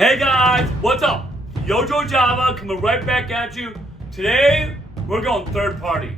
Hey guys, what's up? Yojo Java coming right back at you. Today, we're going third party.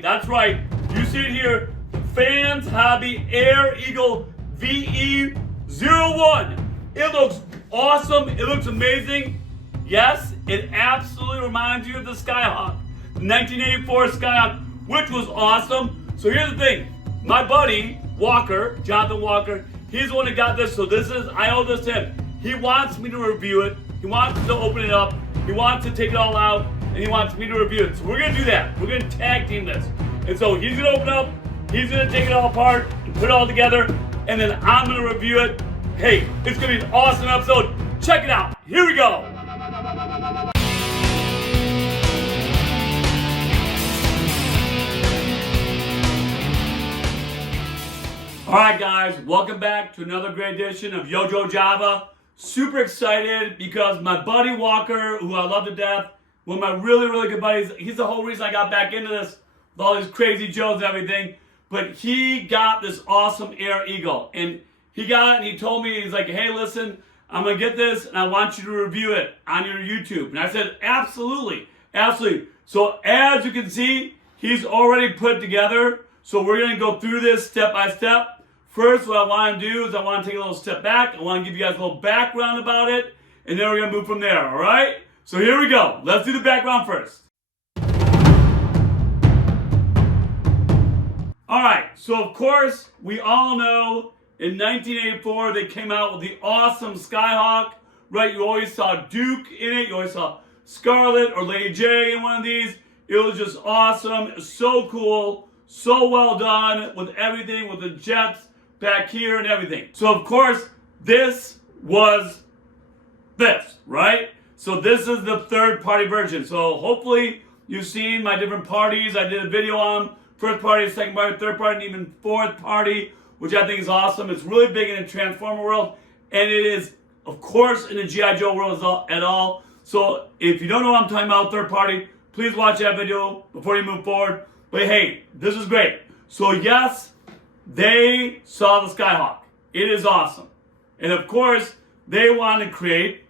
That's right. You see it here. Fans Hobby Air Eagle VE-01. It looks awesome. It looks amazing. Yes, it absolutely reminds you of the Skyhawk. The 1984 Skyhawk, which was awesome. So here's the thing. My buddy, Walker, Jonathan Walker, he's the one that got this. So I owe this to him. He wants me to review it. He wants to open it up. He wants to take it all out. And he wants me to review it. So we're going to do that. We're going to tag team this. And so he's going to open up. He's going to take it all apart and put it all together. And then I'm going to review it. Hey, it's going to be an awesome episode. Check it out. Here we go. Alright guys, welcome back to another great edition of Yojo Java. Super excited because my buddy Walker, who I love to death, one of my really good buddies, he's the whole reason I got back into this with all these crazy jokes and everything. But he got this awesome Air Eagle. And he got it and he told me, he's like, hey listen, I'm going to get this and I want you to review it on your YouTube. And I said, absolutely. So as you can see, he's already put it together. So we're going to go through this step by step. First, what I want to do is I want to take a little step back. I want to give you guys a little background about it. And then we're going to move from there, all right? So here we go. Let's do the background first. All right. So, of course, we all know in 1984 they came out with the awesome Skyhawk, right? You always saw Duke in it. You always saw Scarlet or Lady J in one of these. It was just awesome. It was so cool. So well done with everything, with the jets back here and everything. So of course, this was this, right? So this is the third party version. So hopefully you've seen my different parties. I did a video on first party, second party, third party, and even fourth party, which I think is awesome. It's really big in the Transformer world, and it is, of course, in the G.I. Joe world at all. So if you don't know what I'm talking about, third party, please watch that video before you move forward. But hey, this is great. So yes, they saw the Skyhawk. It is awesome. And of course, they want to create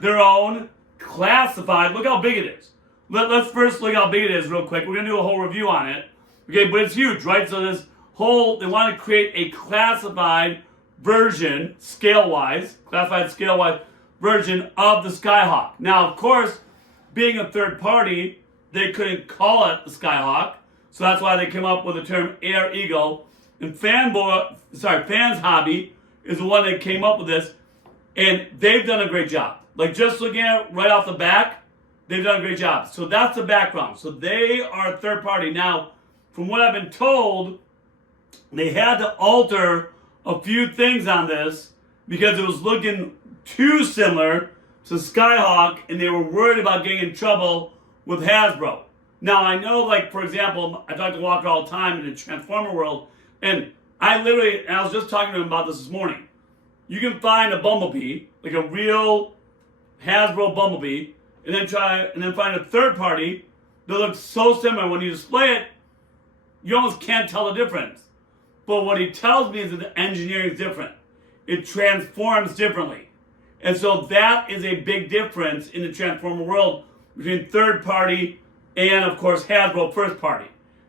their own classified. Look how big it is. Let's first look how big it is real quick. We're going to do a whole review on it. Okay, but it's huge, right? So this whole, they want to create a classified version, scale-wise version of the Skyhawk. Now, of course, being a third party, they couldn't call it the Skyhawk. So that's why they came up with the term Air Eagle. And Fans Hobby is the one that came up with this. And they've done a great job. Like just looking at it right off the back, they've done a great job. So that's the background. So they are a third party. Now, from what I've been told, they had to alter a few things on this because it was looking too similar to Skyhawk and they were worried about getting in trouble with Hasbro. Now, I know, like, for example, I talk to Walker all the time in the Transformer world, and I was just talking to him about this morning. You can find a Bumblebee, like a real Hasbro Bumblebee, and then find a third party that looks so similar. When you display it, you almost can't tell the difference. But what he tells me is that the engineering is different. It transforms differently. And so that is a big difference in the Transformer world between third party and, of course, Hasbro first party.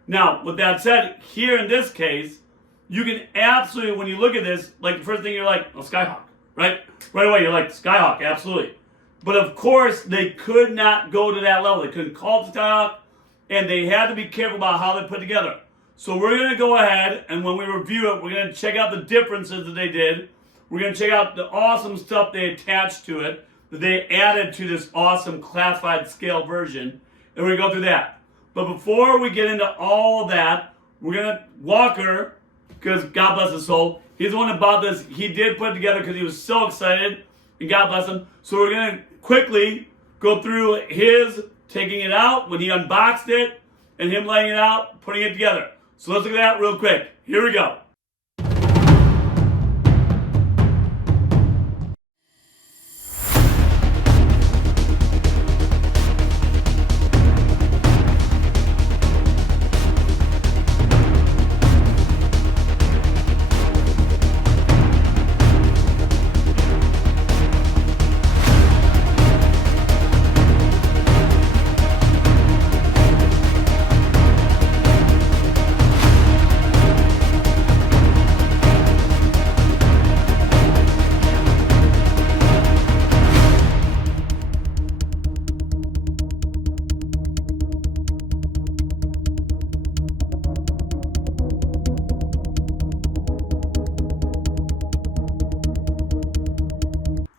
Now, with that said, here in this case, you can absolutely, when you look at this, like the first thing you're like, oh, Skyhawk, right? Right away, you're like, Skyhawk, absolutely. But of course, they could not go to that level. They couldn't call it Skyhawk, and they had to be careful about how they put together. So we're going to go ahead, and when we review it, we're going to check out the differences that they did. We're going to check out the awesome stuff they attached to it, that they added to this awesome classified scale version. And we're going to go through that. But before we get into all of that, we're going to, Walker, because God bless his soul, he's the one that bought this. He did put it together because he was so excited, and God bless him. So we're going to quickly go through his taking it out when he unboxed it, and him laying it out, putting it together. So let's look at that real quick. Here we go.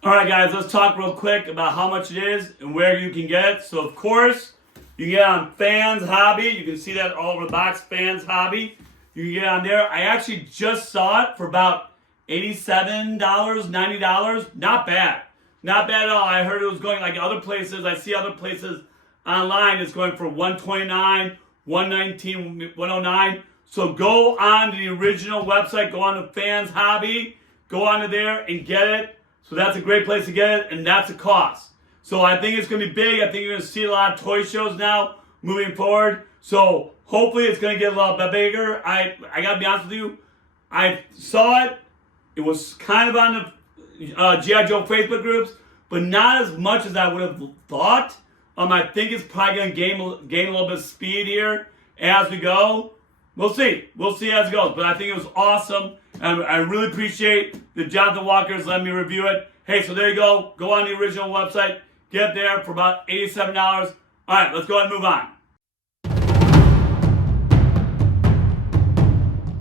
All right, guys, let's talk real quick about how much it is and where you can get it. So, of course, you can get it on Fans Hobby. You can see that all over the box, Fans Hobby. You can get it on there. I actually just saw it for about $87, $90. Not bad. Not bad at all. I heard it was going like other places. I see other places online. It's going for $129, $119, $109. So go on to the original website. Go on to Fans Hobby. Go onto there and get it. So that's a great place to get it, and that's a cost. So I think it's going to be big. I think you're going to see a lot of toy shows now moving forward. So hopefully it's going to get a little bit bigger. I got to be honest with you. I saw it. It was kind of on the G.I. Joe Facebook groups, but not as much as I would have thought. I think it's probably going to gain a little bit of speed here as we go. We'll see. We'll see as it goes. But I think it was awesome. And I really appreciate the Jonathan Walkers letting me review it. Hey, so there you go. Go on the original website. Get there for about $87. All right, let's go ahead and move on.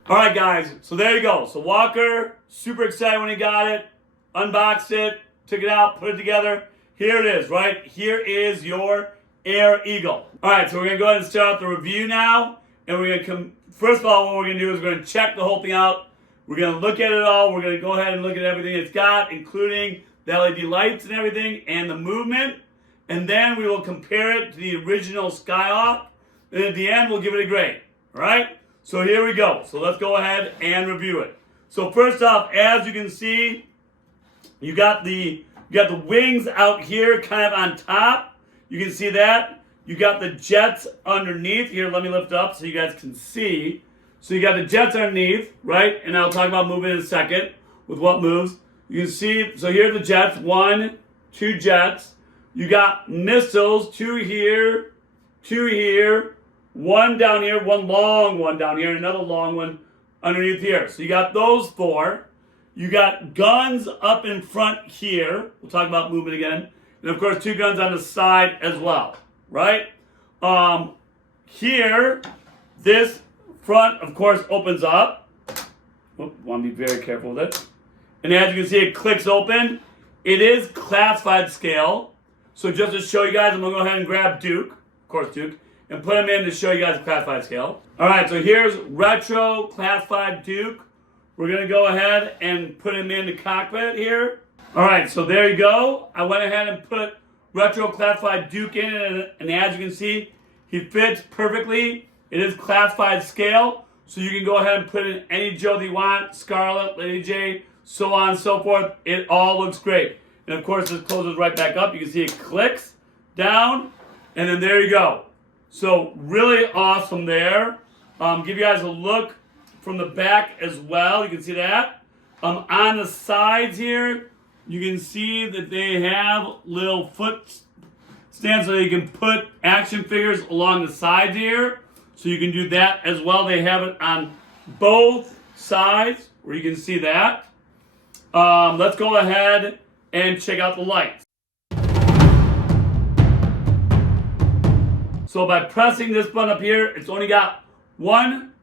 All right, guys. So there you go. So Walker, super excited when he got it. Unboxed it. Took it out. Put it together. Here it is, right? Here is your Air Eagle. All right, so we're going to go ahead and start the review now. And we're going to first of all, what we're going to do is we're going to check the whole thing out. We're going to look at it all. We're going to go ahead and look at everything it's got, including the LED lights and everything, and the movement. And then we will compare it to the original Skyhawk. And at the end, we'll give it a grade. All right? So here we go. So let's go ahead and review it. So first off, as you can see, you got the wings out here kind of on top. You can see that. You got the jets underneath. Here, let me lift up so you guys can see. So you got the jets underneath, right? And I'll talk about moving in a second with what moves. You can see, so here are the jets. 1, 2 jets. You got missiles, 2 here, 2 here, 1 down here, 1 long one down here, and another long one underneath here. So you got those 4. You got guns up in front here. We'll talk about movement again. And of course, 2 guns on the side as well, right? Here, this front, of course, opens up. Want to be very careful with it. And as you can see, it clicks open. It is classified scale. So just to show you guys, I'm going to go ahead and grab Duke, of course Duke, and put him in to show you guys the classified scale. All right, so here's retro classified Duke. We're going to go ahead and put him in the cockpit here. All right, so there you go. I went ahead and put retro classified Duke in it, and as you can see, he fits perfectly. It is classified scale, so you can go ahead and put in any Joe that you want, Scarlet, Lady J, so on and so forth. It all looks great. And of course, this closes right back up. You can see it clicks down, and then there you go. So really awesome there. Give you guys a look from the back as well. You can see that. On the sides here, you can see that they have little foot stands so you can put action figures along the sides here. So you can do that as well. They have it on both sides where you can see that. Let's go ahead and check out the lights. So by pressing this button up here, it's only got one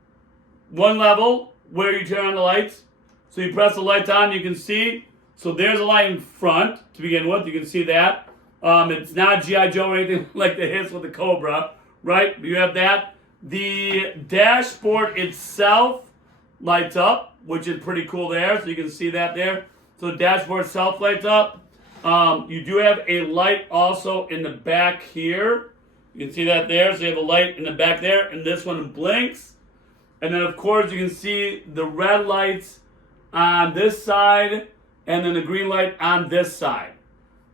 level where you turn on the lights. So you press the lights on, you can see. So there's a light in front to begin with. You can see that. It's not G.I. Joe or anything like the hits with the Cobra, right? You have that. The dashboard itself lights up, which is pretty cool there. So you can see that there. So the dashboard itself lights up. You do have a light also in the back here. You can see that there. So you have a light in the back there. And this one blinks. And then, of course, you can see the red lights on this side and then the green light on this side.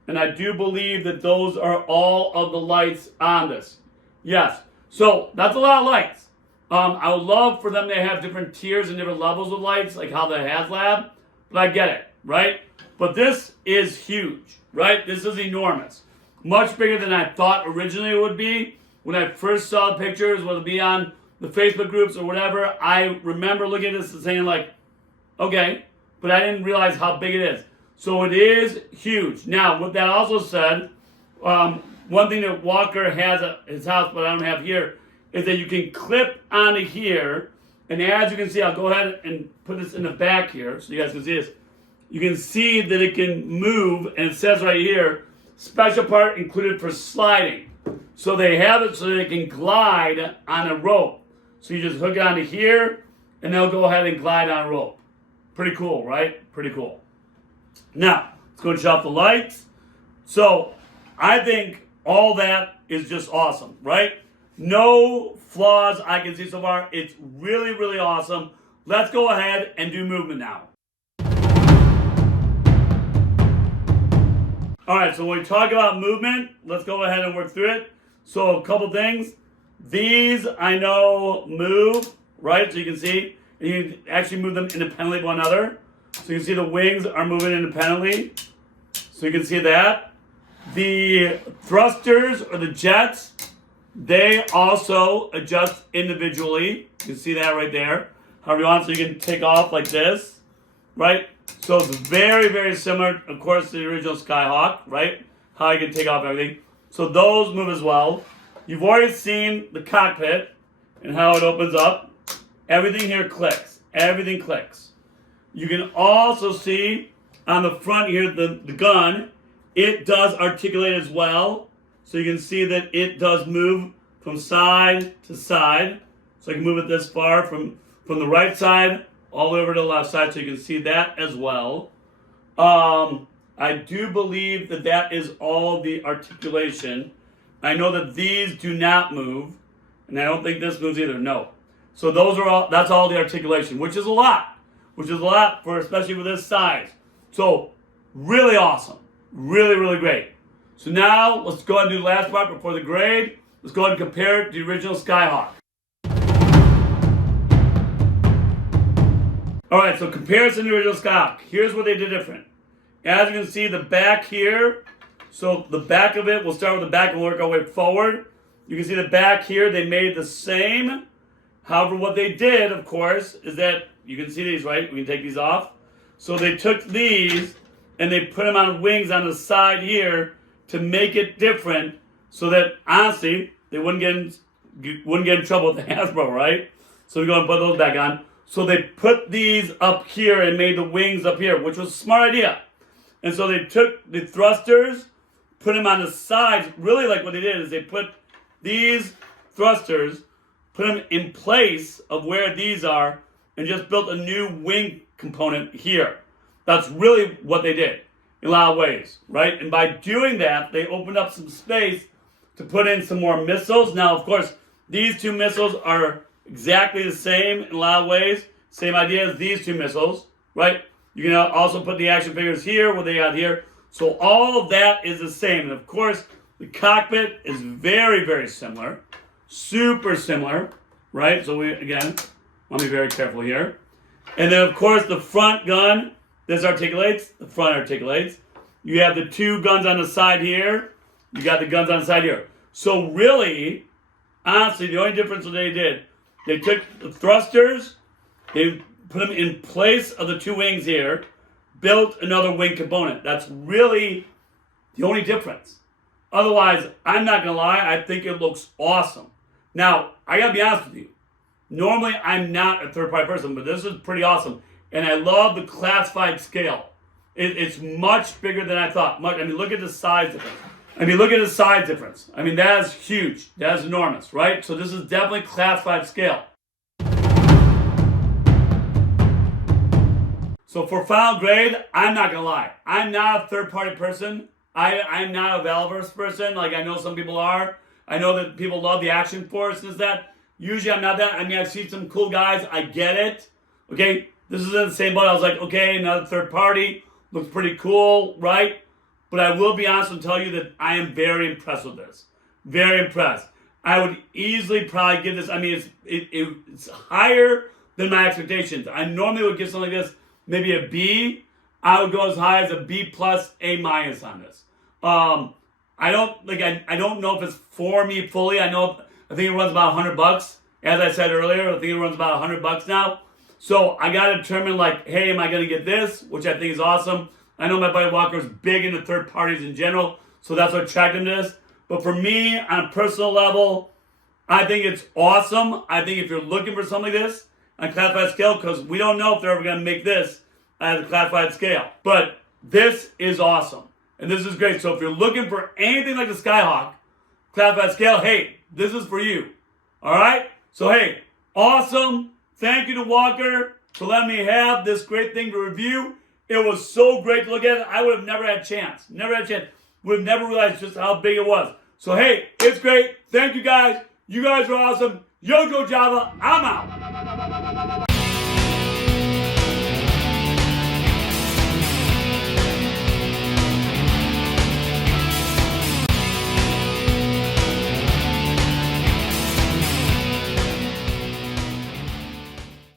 And I do believe that those are all of the lights on this. Yes. So that's a lot of lights. I would love for them to have different tiers and different levels of lights, like how the Haslab, but I get it, right? But this is huge, right? This is enormous. Much bigger than I thought originally it would be. When I first saw the pictures, whether it be on the Facebook groups or whatever, I remember looking at this and saying like, okay, but I didn't realize how big it is. So it is huge. Now, with that also said, one thing that Walker has at his house, but I don't have here, is that you can clip onto here. And as you can see, I'll go ahead and put this in the back here so you guys can see this. you can see that it can move, and it says right here, special part included for sliding. So they have it so they can glide on a rope. So you just hook it onto here, and they'll go ahead and glide on a rope. Pretty cool, right? Pretty cool. Now, let's go and shut off the lights. So I think all that is just awesome, right? No flaws I can see so far. It's really, really awesome. Let's go ahead and do movement now. All right, so when we talk about movement, let's go ahead and work through it. So a couple things. These I know move, right? So you can see, and you can actually move them independently of one another. So you can see the wings are moving independently. So you can see that. The thrusters or the jets, they also adjust individually. You can see that right there. However you want, so you can take off like this, right? So it's very, very similar, of course, to the original Skyhawk, right? How you can take off everything. So those move as well. You've already seen the cockpit and how it opens up. Everything here clicks. Everything clicks. You can also see on the front here, the gun, it does articulate as well. So you can see that it does move from side to side. So I can move it this far from the right side all the way over to the left side, so you can see that as well. I do believe that that is all the articulation. I know that these do not move, and I don't think this moves either, no. So those are all, that's all the articulation, which is a lot for, especially for this size. So really awesome, really, really great. So now let's go ahead and do the last part before the grade. Let's go ahead and compare it to the original Skyhawk. All right, so comparison to the original Skyhawk. Here's what they did different. As you can see, the back here, so the back of it, we'll start with the back and work our way forward. You can see the back here, they made the same. However, what they did, of course, is that, you can see these, right? We can take these off. So they took these and they put them on wings on the side here to make it different so that, honestly, they wouldn't get in trouble with the Hasbro, right? So we go and put those back on. So they put these up here and made the wings up here, which was a smart idea. And so they took the thrusters, put them on the sides. Really, like what they did is they put these thrusters, put them in place of where these are, and just built a new wing component here. That's really what they did in a lot of ways, right? And by doing that, they opened up some space to put in some more missiles. Now, of course, these two missiles are exactly the same in a lot of ways. Same idea as these two missiles, right? You can also put the action figures here, what they got here. So all of that is the same. And of course, the cockpit is very, very similar. Super similar, right? So we, again, want to be very careful here. And then of course, the front gun, this articulates, the front articulates. You have the two guns on the side here. You got the guns on the side here. So really, honestly, the only difference that they did, they took the thrusters, they put them in place of the two wings here, built another wing component. That's really the only difference. Otherwise, I'm not going to lie, I think it looks awesome. Now, I got to be honest with you. Normally, I'm not a third-party person, but this is pretty awesome. And I love the classified scale. It's much bigger than I thought. I mean, look at the size difference. Look at the size difference. I mean, that is huge. That is enormous, right? So this is definitely classified scale. So for final grade, I'm not going to lie. I'm not a third-party person. I'm not a Valverse person like I know some people are. I know that people love the Action Force and that. Usually I'm not that. I mean, I've seen some cool guys. I get it. Okay, this is in the same boat. I was like, okay, another third party. Looks pretty cool, right? But I will be honest and tell you that I am very impressed with this. Very impressed. I would easily probably give this, I mean, it's higher than my expectations. I normally would give something like this maybe a B. I would go as high as a B plus, A minus on this. I don't know if it's for me fully. I think it runs about $100. As I said earlier, I think it runs about $100 now. So I got to determine like, hey, am I going to get this? Which I think is awesome. I know my buddy Walker is big into third parties in general, so that's what attracted him to this. But for me, on a personal level, I think it's awesome. I think if you're looking for something like this on classified scale, because we don't know if they're ever going to make this the classified scale. But this is awesome. And this is great. So if you're looking for anything like the Skyhawk classified scale, hey, this is for you. All right? So hey, awesome. Thank you to Walker for letting me have this great thing to review. It was so great to look at it. I would have never had a chance. Never had a chance. Would have never realized just how big it was. So hey, it's great. Thank you guys. You guys are awesome. Yo Java, I'm out.